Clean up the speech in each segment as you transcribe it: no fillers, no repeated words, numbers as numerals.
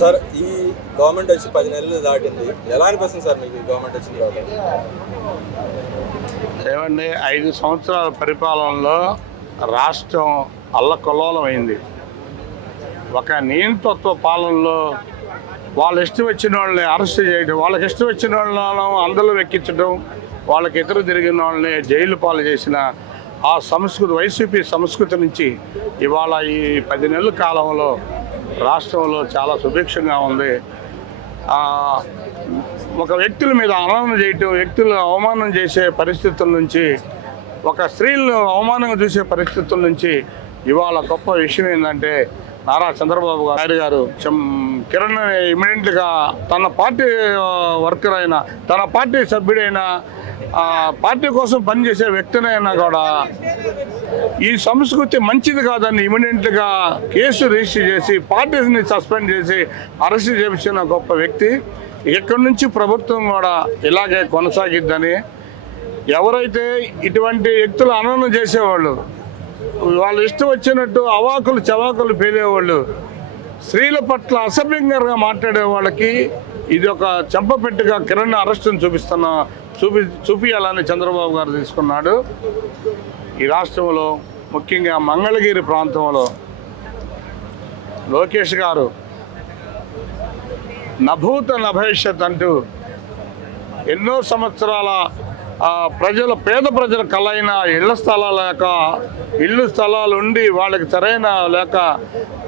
Sir ఈ government వచ్చి 10 నెలలు దాటింది. ఎలా అనిపిస్తుంది సార్ మీకు గవర్నమెంట్ వచ్చిన తర్వాత? ఏమండి 5 సంవత్సరాల పరిపాలనలో రాష్ట్రం అల్లకల్లోలమైంది. ఒక నియంతృత్వ పాలనలో వాళ్ళు ఇష్టం వచ్చిన వాళ్ళని అరెస్ట్ చేయడం, వాళ్ళకి ఇష్టం వచ్చిన వాళ్ళను అందరూ ఎక్కించడం, వాళ్ళకి ఎదురు తిరిగిన వాళ్ళని జైలు పాలు చేసిన ఆ సంస్కృతి, వైసీపీ సంస్కృతి నుంచి ఇవాళ ఈ 10 నెలల కాలంలో రాష్ట్రంలో చాలా సుభిక్షంగా ఉంది. ఒక వ్యక్తుల మీద అవమానం చేయటం, వ్యక్తులు అవమానం చేసే పరిస్థితుల నుంచి, ఒక స్త్రీలను అవమానంగా చూసే పరిస్థితుల నుంచి ఇవాళ గొప్ప విషయం ఏంటంటే నారా చంద్రబాబు నాయుడు గారు కిరణ్ ఇమీడియట్గా తన పార్టీ వర్కర్ అయినా, తన పార్టీ సభ్యుడైనా, పార్టీ కోసం పనిచేసే వ్యక్తినైనా కూడా ఈ సంస్కృతి మంచిది కాదని ఇమీడియట్గా కేసు రిజిస్టర్ చేసి పార్టీని సస్పెండ్ చేసి అరెస్ట్ చేసిన గొప్ప వ్యక్తి. ఇక్కడి నుంచి ప్రభుత్వం కూడా ఇలాగే కొనసాగిద్దని, ఎవరైతే ఇటువంటి వ్యక్తులు అననం చేసేవాళ్ళు, వాళ్ళు ఇష్టం వచ్చినట్టు అవాకులు చవాకులు పేలేవాళ్ళు, స్త్రీల పట్ల అసభ్యంగా మాట్లాడే వాళ్ళకి ఇది ఒక చెంపపెట్టుగా కిరణ్ అరెస్టును చూపించాలని చంద్రబాబు గారు తీసుకున్నాడు. ఈ రాష్ట్రంలో ముఖ్యంగా మంగళగిరి ప్రాంతంలో లోకేష్ గారు నభూత నభవిష్యత్ అంటూ ఎన్నో సంవత్సరాల పేద ప్రజల కలైన ఇళ్ళు స్థలాలు ఉండి వాళ్ళకి సరైన లేక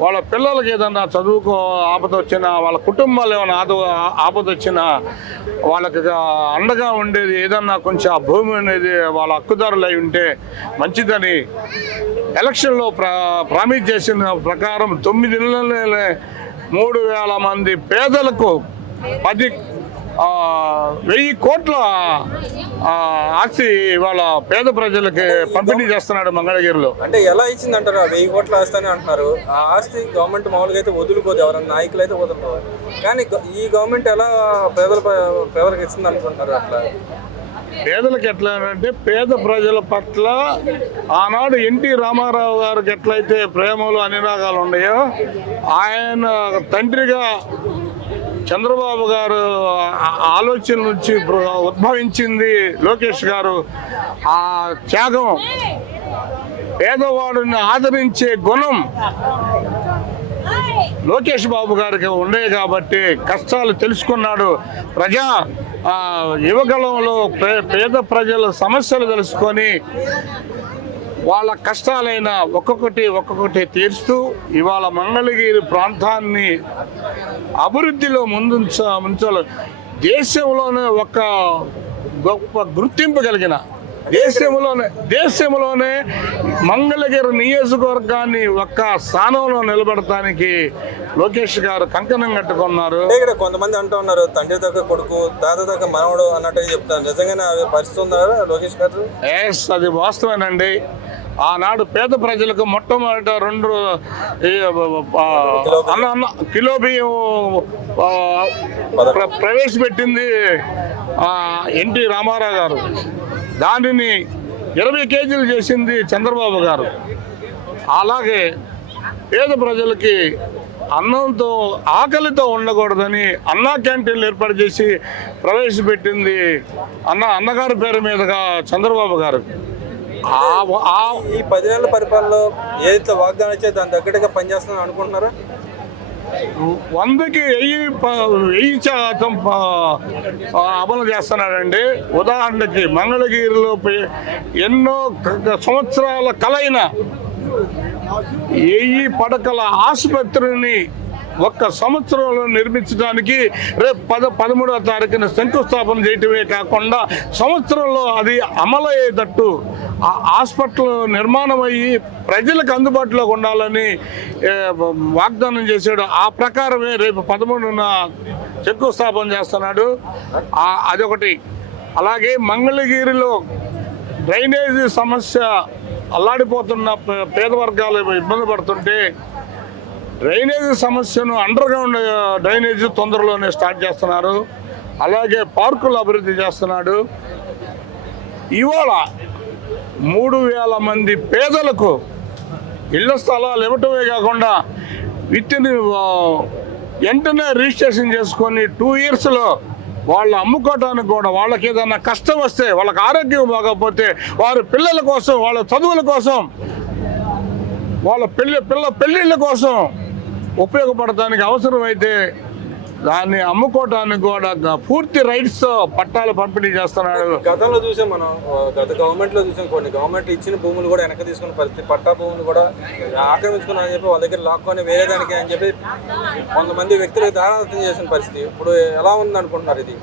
వాళ్ళ పిల్లలకి ఏదన్నా చదువుకో ఆపద వచ్చినా, వాళ్ళ కుటుంబాలు ఏమైనా ఆపద వచ్చినా వాళ్ళకి అండగా ఉండేది ఏదన్నా కొంచెం ఆ భూమి అనేది వాళ్ళ హక్కుదారులు అయి ఉంటే మంచిదని ఎలక్షన్లో ప్రామిస్ చేసిన ప్రకారం 9 నెలలనే 3,000 మంది పేదలకు 10,000 కోట్ల ఆస్తి ఇవాళ పేద ప్రజలకి పంపిణీ చేస్తున్నాడు మంగళగిరిలో. అంటే ఎలా ఇచ్చిందంటారు? 1000 కోట్ల ఆస్తి అని అంటున్నారు. ఆ ఆస్తి గవర్నమెంట్ మామూలుగా అయితే వదులుకోదు, ఎవరైనా నాయకులు అయితే వదులుకోవాలి. కానీ ఈ గవర్నమెంట్ ఎలా పేదలకు ఇస్తుంది అనుకుంటున్నారు? అట్లా పేదలకు ఎట్లా అంటే, పేద ప్రజల పట్ల ఆనాడు ఎన్టీ రామారావు గారికి ఎట్లయితే ప్రేమలు అనురాగాలు ఉన్నాయో, ఆయన తండ్రిగా చంద్రబాబు గారు ఆలోచన నుంచి ఉద్భవించింది లోకేష్ గారు. ఆ త్యాగం, పేదవాడిని ఆదరించే గుణం లోకేష్ బాబు గారికి ఉండే కాబట్టి కష్టాలు తెలుసుకున్నాడు. యువగలంలో పేద ప్రజల సమస్యలు తెలుసుకొని వాళ్ళ కష్టాలైన ఒక్కొక్కటి తీర్చుతూ ఇవాళ మంగళగిరి ప్రాంతాన్ని అభివృద్ధిలో ముంచాలి. దేశంలోనే ఒక గొప్ప గుర్తింపు కలిగిన దేశంలోనే మంగళగిరి నియోజకవర్గాన్ని ఒక్క స్థానంలో నిలబెడటానికి లోకేష్ గారు కంకణం కట్టుకున్నారు. ఇక్కడ కొంతమంది అంటూ ఉన్నారు, తండ్రి దగ్గర కొడుకు, తాత దగ్గర మనవడు అన్నట్టు చెప్తారు. నిజంగానే పరిస్థితి ఉందా లోకేష్ గారు? ఎస్, అది వాస్తవేనండి. ఆనాడు పేద ప్రజలకు మొట్టమొదట 2 కిలో బియ్యం ప్రవేశపెట్టింది ఎన్టీ రామారావు గారు. దానిని 20 కేజీలు చేసింది చంద్రబాబు గారు. అలాగే పేద ప్రజలకి అన్నంతో ఆకలితో ఉండకూడదని అన్నా క్యాంటీన్లు ఏర్పాటు చేసి ప్రవేశపెట్టింది అన్నగారి పేరు మీదుగా చంద్రబాబు గారు. ఈ 10 నెలల పరిపాలనలో ఏదైతే వాగ్దానం ఇచ్చే దాని తగ్గట్టుగా పనిచేస్తుందని అనుకుంటున్నారా? 100కి 1000% అమలు చేస్తున్నాడండి. ఉదాహరణకి మంగళగిరిలో ఎన్నో సంవత్సరాల కలైన 1000 పడకల ఆసుపత్రిని ఒక్క సంవత్సరంలో నిర్మించడానికి రేపు 13వ తారీఖున శంకుస్థాపన చేయటమే కాకుండా సంవత్సరంలో అది అమలయ్యేటట్టు ఆ హాస్పిటల్ నిర్మాణం అయ్యి ప్రజలకు అందుబాటులోకి ఉండాలని వాగ్దానం చేశాడు. ఆ ప్రకారమే రేపు 13న శంకుస్థాపన చేస్తున్నాడు. అదొకటి. అలాగే మంగళగిరిలో డ్రైనేజీ సమస్య అల్లాడిపోతున్న పేద వర్గాలు ఇబ్బంది పడుతుంటే డ్రైనేజీ సమస్యను అండర్ గ్రౌండ్ డ్రైనేజీ తొందరలోనే స్టార్ట్ చేస్తున్నారు. అలాగే పార్కులు అభివృద్ధి చేస్తున్నాడు. ఇవాళ 3,000 మంది పేదలకు ఇళ్ల స్థలాలు ఇవ్వటమే కాకుండా విత్ ఇన్ వెంటనే రిజిస్ట్రేషన్ చేసుకొని 2 ఇయర్స్లో వాళ్ళు అమ్ముకోవటానికి కూడా, వాళ్ళకి ఏదైనా కష్టం వస్తే, వాళ్ళకి ఆరోగ్యం బాగోకపోతే, వారి పిల్లల కోసం, వాళ్ళ చదువుల కోసం, వాళ్ళ పెళ్ళిళ్ళ కోసం ఉపయోగపడటానికి అవసరమైతే దాన్ని అమ్ముకోవటానికి కూడా పూర్తి రైట్స్ పట్టాలు పంపిణీ చేస్తున్నాడు. గతంలో చూసాం మనం, గత గవర్నమెంట్లో చూసాం, కొన్ని గవర్నమెంట్ ఇచ్చిన భూములు కూడా వెనక తీసుకున్న పరిస్థితి, పట్టా భూములు కూడా ఆక్రమించుకున్నారని చెప్పి వాళ్ళ దగ్గర లాక్కొని వేరే దానికి అని చెప్పి కొంతమంది వ్యక్తులకు దారాదత్తం చేసిన పరిస్థితి. ఇప్పుడు ఎలా ఉంది అనుకుంటున్నారు ఇది?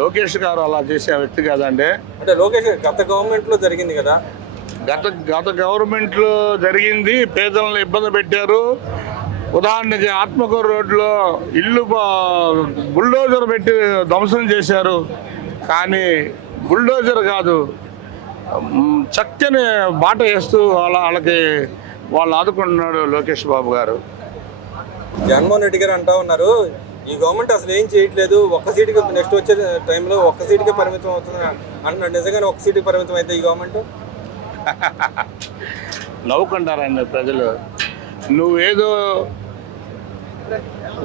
లోకేష్ గారు అలా చేసే వ్యక్తి కాదండి. అంటే లోకేష్ గత గవర్నమెంట్లో జరిగింది కదా, గత గవర్నమెంట్లో జరిగింది. పేదలను ఇబ్బంది పెట్టారు. ఉదాహరణకి ఆత్మకూరు రోడ్లో ఇల్లు బుల్డోజర్ పెట్టి ధ్వంసం చేశారు. కానీ బుల్డోజర్ కాదు, చక్కని బాట వేస్తూ వాళ్ళు ఆదుకుంటున్నాడు లోకేష్ బాబు గారు. జగన్మోహన్ రెడ్డి గారు అంటా ఉన్నారు, ఈ గవర్నమెంట్ అసలు ఏం చేయట్లేదు, ఒక్క సీటుకి నెక్స్ట్ వచ్చే టైంలో ఒక్క సీటుకే పరిమితం అవుతుంది అంటున్నాడు. నిజంగానే ఒక్క సీటుకి పరిమితం అయితే ఈ గవర్నమెంట్? నవ్వుకుంటారండి ప్రజలు. నువ్వేదో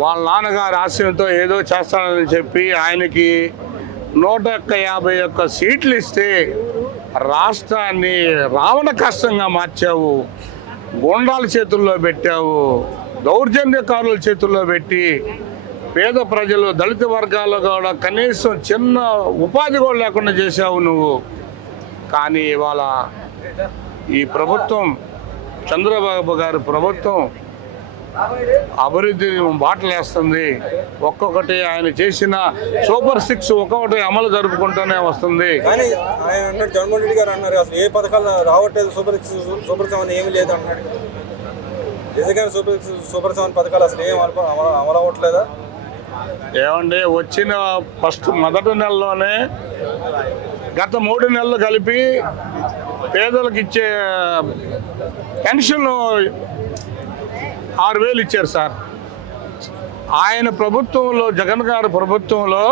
వాళ్ళ నాన్నగారి ఆశయంతో ఏదో చేస్తానని చెప్పి ఆయనకి 151 సీట్లు ఇస్తే రాష్ట్రాన్ని రావణ కష్టంగా మార్చావు, గుండాల చేతుల్లో పెట్టావు, దౌర్జన్యకారుల చేతుల్లో పెట్టి పేద ప్రజలు, దళిత వర్గాలు కూడా కనీసం చిన్న ఉపాధి కూడా లేకుండా చేశావు నువ్వు. కానీ ఇవాళ ఈ ప్రభుత్వం, చంద్రబాబు గారి ప్రభుత్వం అభివృద్ధి బాటలేస్తుంది. ఒక్కొక్కటి ఆయన చేసిన సూపర్ 6 ఒక్కొక్కటి అమలు జరుపుకుంటూనే వస్తుంది. కానీ ఆయన అన్నాడు, జగన్మోహన్ రెడ్డి గారు అన్నారు, అసలు ఏ పథకాలు రావట్లేదు, సూపర్ 7 ఏమి లేదు అన్నాడు. నిజంగానే సూపర్ 7 పథకాలు అసలు ఏం అమలు అవ్వట్లేదా? ఏమండి, వచ్చిన మొదటి నెలలోనే గత 3 నెలలు కలిపి పేదలకు ఇచ్చే పెన్షన్ 6,000 ఇచ్చారు సార్. ఆయన ప్రభుత్వంలో, జగన్ గారి ప్రభుత్వంలో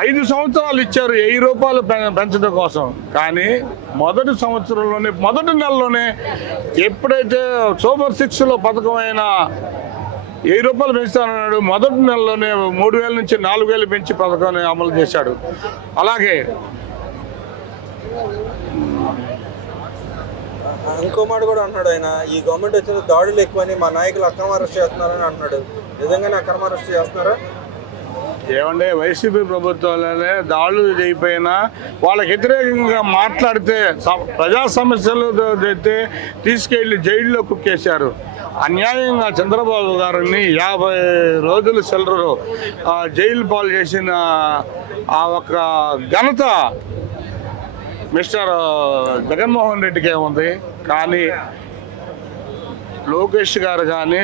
5 సంవత్సరాలు ఇచ్చారు 1000 రూపాయలు పెంచడం కోసం. కానీ మొదటి సంవత్సరంలోనే, మొదటి నెలలోనే ఎప్పుడైతే సూపర్ 6లో పథకమైన 1000 రూపాయలు పెంచుతానన్నాడు, మొదటి నెలలోనే 3,000 నుంచి 4,000 పెంచి పథకాన్ని అమలు చేశాడు. అలాగే ఇంకో మాట కూడా అంటున్నాడు ఆయన, ఈ గవర్నమెంట్ వచ్చిన దాడులు ఎక్కువని మా నాయకులు అక్రమ అరెస్ట్ చేస్తున్నారని అంటున్నాడు. నిజంగానే అక్రమ అరెస్ట్ చేస్తున్నారా? ఏమంటే వైసీపీ ప్రభుత్వాలనే దాడులు చేయకపోయినా వాళ్ళకి వ్యతిరేకంగా మాట్లాడితే, ప్రజా సమస్యలు అయితే తీసుకెళ్లి జైల్లో కుక్కేశారు. అన్యాయంగా చంద్రబాబు గారిని 50 రోజులు చిల్లరు జైలు పాలు చేసిన ఆ ఒక్క ఘనత మిస్టర్ జగన్మోహన్ రెడ్డికి ఏముంది? కానీ లోకేష్ గారు కానీ,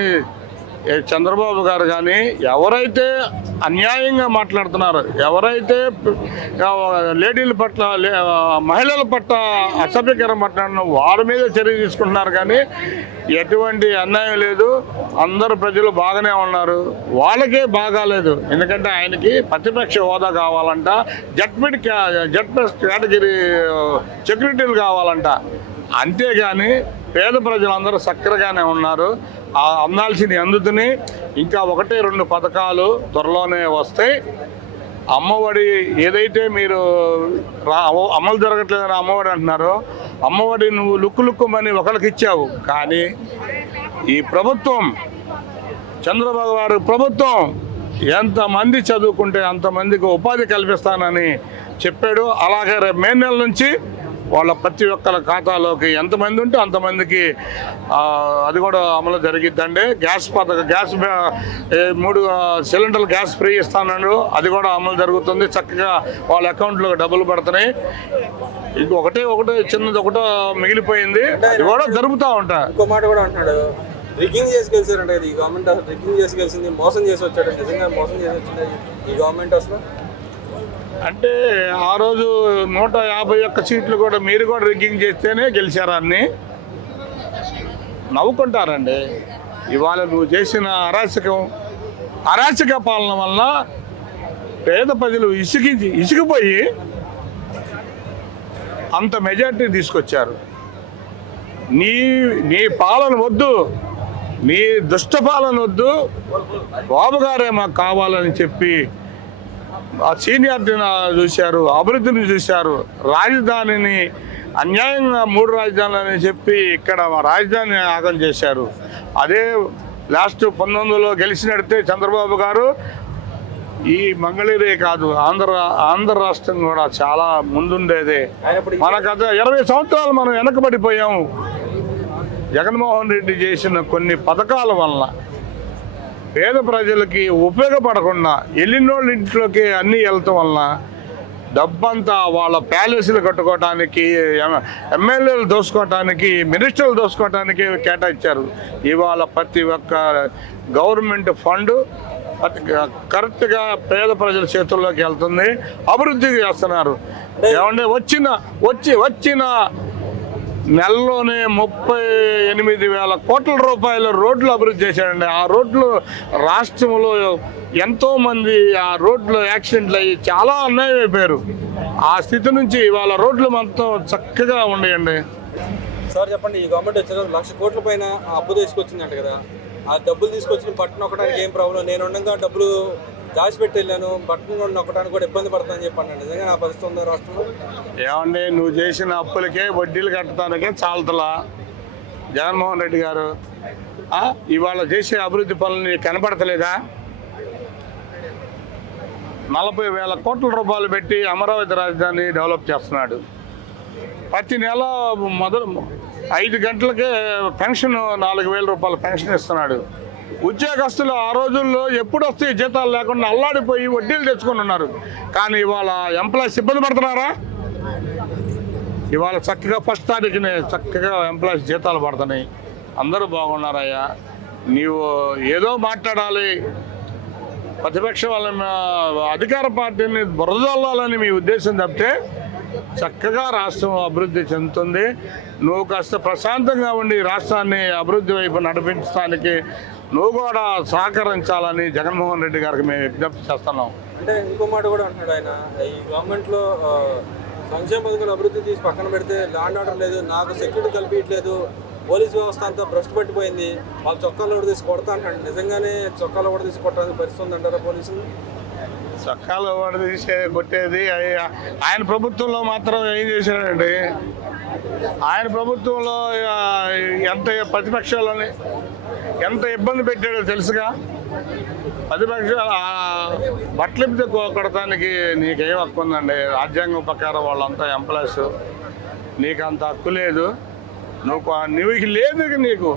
చంద్రబాబు గారు కానీ ఎవరైతే అన్యాయంగా మాట్లాడుతున్నారు, ఎవరైతే లేడీల పట్ల, మహిళల పట్ల అసభ్యకరం మాట్లాడిన వారి మీద చర్య తీసుకుంటున్నారు. కానీ ఎటువంటి అన్యాయం లేదు. అందరు ప్రజలు బాగానే ఉన్నారు. వాళ్ళకే బాగాలేదు. ఎందుకంటే ఆయనకి ప్రతిపక్ష హోదా కావాలంట, జడ్పీఎస్ కేటగిరీ సెక్యూరిటీలు కావాలంట. అంతేగాని పేద ప్రజలందరూ చక్కరగానే ఉన్నారు. అందాల్సింది అందుతుని ఇంకా 1-2 పథకాలు త్వరలోనే వస్తాయి. అమ్మఒడి ఏదైతే మీరు అమలు జరగట్లేదని అమ్మఒడి అంటున్నారో, అమ్మఒడి నువ్వు లుక్కుమని ఒకరికి ఇచ్చావు. కానీ ఈ ప్రభుత్వం, చంద్రబాబు గారి ప్రభుత్వం ఎంతమంది చదువుకుంటే అంతమందికి ఉపాధి కల్పిస్తానని చెప్పాడు. అలాగే రేపు మే నెల నుంచి వాళ్ళ ప్రతి ఒక్కరి ఖాతాలోకి ఎంతమంది ఉంటే అంతమందికి అది కూడా అమలు జరిగిద్దండి. గ్యాస్ 3 సిలిండర్లు గ్యాస్ ఫ్రీ ఇస్తానన్నాడు, అది కూడా అమలు జరుగుతుంది. చక్కగా వాళ్ళ అకౌంట్లోకి డబ్బులు పడుతున్నాయి. ఇది ఒకటే చిన్నది ఒకటో మిగిలిపోయింది, అది కూడా జరుగుతూ ఉంటాయి. ఇంకో మాట కూడా అంటున్నాడు, రిగ్గింగ్ చేసి గెలిచారంటే ఈ గవర్నమెంట్, అసలు రిగ్గింగ్ చేసి గెలిచింది, మోసం చేసి వచ్చాడు. నిజంగా మోసం చేసి వచ్చింది ఈ గవర్నమెంట్ అసలు? అంటే ఆ రోజు 151 సీట్లు కూడా మీరు కూడా రిగ్గింగ్ చేస్తేనే గెలిచారని నవ్వుకుంటారండి. ఇవాళ నువ్వు చేసిన అరాచక పాలన వల్ల పేద ప్రజలు ఇసిగిపోయి అంత మెజార్టీ తీసుకొచ్చారు. నీ పాలన వద్దు, మీ దుష్టపాలన వద్దు, బాబు గారే మాకు కావాలని చెప్పి ఆ సీనియారిటీని చూశారు, అభివృద్ధిని చూశారు. రాజధానిని అన్యాయంగా 3 రాజధానులని చెప్పి ఇక్కడ రాజధాని ఆగం చేశారు. అదే లాస్ట్ 19లో గెలిచినడితే చంద్రబాబు గారు ఈ మంగళగిరే కాదు, ఆంధ్ర రాష్ట్రం కూడా చాలా ముందుండేదే. మనకు 20 సంవత్సరాలు మనం వెనకబడిపోయాము. జగన్మోహన్ రెడ్డి చేసిన కొన్ని పథకాల వల్ల పేద ప్రజలకి ఉపయోగపడకుండా వెళ్ళినోళ్ళ ఇంట్లోకి అన్నీ వెళ్తాం వలన డబ్బంతా వాళ్ళ ప్యాలెస్లు కట్టుకోవటానికి, ఎమ్మెల్యేలు దోసుకోవటానికి, మినిస్టర్లు దోసుకోవటానికి కేటాయించారు. ఇవాళ ప్రతి ఒక్క గవర్నమెంట్ ఫండ్ కరెక్ట్గా పేద ప్రజల చేతుల్లోకి వెళ్తుంది, అభివృద్ధి చేస్తున్నారు. ఏమంటే వచ్చిన నెలలోనే 38,000 కోట్ల రూపాయల రోడ్లు అభివృద్ధి చేశాడండి. ఆ రోడ్లు రాష్ట్రంలో ఎంతోమంది ఆ రోడ్లు యాక్సిడెంట్లు అయ్యి చాలా అన్యాయం అయిపోయారు. ఆ స్థితి నుంచి ఇవాళ రోడ్లు మొత్తం చక్కగా ఉండేయండి. సార్ చెప్పండి, ఈ గవర్నమెంట్ వచ్చిన 1,00,000 కోట్ల పైన అప్పు తీసుకొచ్చిందంట కదా, ఆ డబ్బులు తీసుకొచ్చిన బట్టను నొక్కడానికి ఏం ప్రాబ్లం? నేను ఉండగా డబ్బులు దాచిపెట్టి వెళ్ళాను, బట్టను నొక్కడానికి కూడా ఇబ్బంది పడుతుందని చెప్పి అన్నాను. నిజంగా నా పరిస్థితి ఉందా రాష్ట్రంలో? ఏమండి, నువ్వు చేసిన అప్పులకే వడ్డీలు కట్టడానికే చాలతలా జగన్మోహన్ రెడ్డి గారు. ఇవాళ చేసే అభివృద్ధి పనులు నీకు కనపడతలేదా? 40,000 కోట్ల రూపాయలు పెట్టి అమరావతి రాజధాని డెవలప్ చేస్తున్నాడు. ప్రతి నెల 5 గంటలకే పెన్షన్ 4,000 రూపాయల పెన్షన్ ఇస్తున్నాడు. ఉద్యోగస్తులు ఆ రోజుల్లో ఎప్పుడు వస్తే జీతాలు లేకుండా అల్లాడిపోయి వడ్డీలు తెచ్చుకొని ఉన్నారు. కానీ ఇవాళ ఎంప్లాయీస్ ఇబ్బంది పడుతున్నారా? ఇవాళ చక్కగా ఫస్ట్ తారీఖునే చక్కగా ఎంప్లాయీస్ జీతాలు పడుతున్నాయి. అందరూ బాగున్నారయ్యా. నీవు ఏదో మాట్లాడాలి, ప్రతిపక్ష వాళ్ళ అధికార పార్టీని బురదల్లాలని మీ ఉద్దేశం తప్పితే చక్కగా రాష్ట్రం అభివృద్ధి చెందుతుంది. నువ్వు కాస్త ప్రశాంతంగా ఉండి రాష్ట్రాన్ని అభివృద్ధి వైపు నడిపించడానికి నువ్వు కూడా సహకరించాలని జగన్మోహన్ రెడ్డి గారికి మేము విజ్ఞప్తి చేస్తున్నాం. అంటే ఇంకో మాట కూడా అంటున్నాడు ఆయన, ఈ గవర్నమెంట్లో సంక్షేమ పథకాలు అభివృద్ధి తీసి పక్కన పెడితే ల్యాండ్ ఆర్డర్ లేదు, నాకు సెక్యూరిటీ కల్పించట్లేదు, పోలీస్ వ్యవస్థ అంతా భ్రష్టు పట్టిపోయింది, వాళ్ళు చొక్కాలు కూడా తీసి కొడతా అంటాడు. నిజంగానే చొక్కాలు కూడా తీసి కొట్టాల్సిన పరిస్థితి ఉందంటారా పోలీసులు? చొక్కాలు తీసే కొట్టేది ఆయన ప్రభుత్వంలో మాత్రం ఏం చేశాడండి? ఆయన ప్రభుత్వంలో ఎంత ప్రతిపక్షాలని ఎంత ఇబ్బంది పెట్టాడో తెలుసుగా. ప్రతిపక్షాలు బట్టలిపితే కొడటానికి నీకేం హక్కు ఉందండి? రాజ్యాంగం ప్రకారం వాళ్ళంతా ఎంప్లాయీస్, నీకు అంత హక్కు లేదు. నువ్వు లేదు, నీకు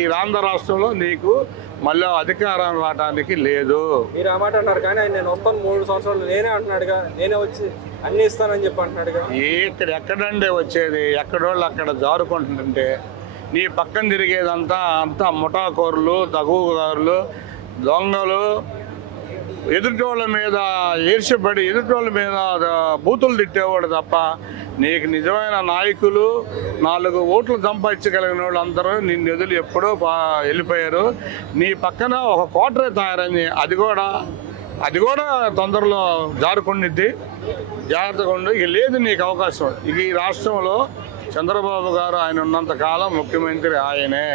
ఈ ఆంధ్ర రాష్ట్రంలో నీకు మళ్ళీ అధికారం రావడానికి లేదు. మీరు ఆ మాట అన్నారు కానీ ఆయన నేను వస్తాను 3 సంవత్సరాలు నేనే అంటున్నాడుగా, నేనే వచ్చి అన్ని ఇస్తానని చెప్పి అంటున్నాడుగా. ఎక్కడంటే వచ్చేది? ఎక్కడోళ్ళు అక్కడ జారుకుంటుంటే నీ పక్కన తిరిగేదంతా ముఠాకోరులు, తగువదారులు, దొంగలు, ఎదుటోళ్ళ మీద ఈర్ష్యపడి ఎదుటోళ్ళ మీద బూతులు తిట్టేవాడు తప్ప నీకు నిజమైన నాయకులు 4 ఓట్లు సంపాదించగలిగిన వాళ్ళు అందరూ నిన్ను ఎదురు ఎప్పుడో వెళ్ళిపోయారు. నీ పక్కన ఒక కోటరే తయారైంది, అది కూడా తొందరలో జారుకుండిద్ది. జాగ్రత్తగా ఉండి. ఇక లేదు నీకు అవకాశం. ఇక ఈ రాష్ట్రంలో చంద్రబాబు గారు ఆయన ఉన్నంత కాలం ముఖ్యమంత్రి ఆయనే.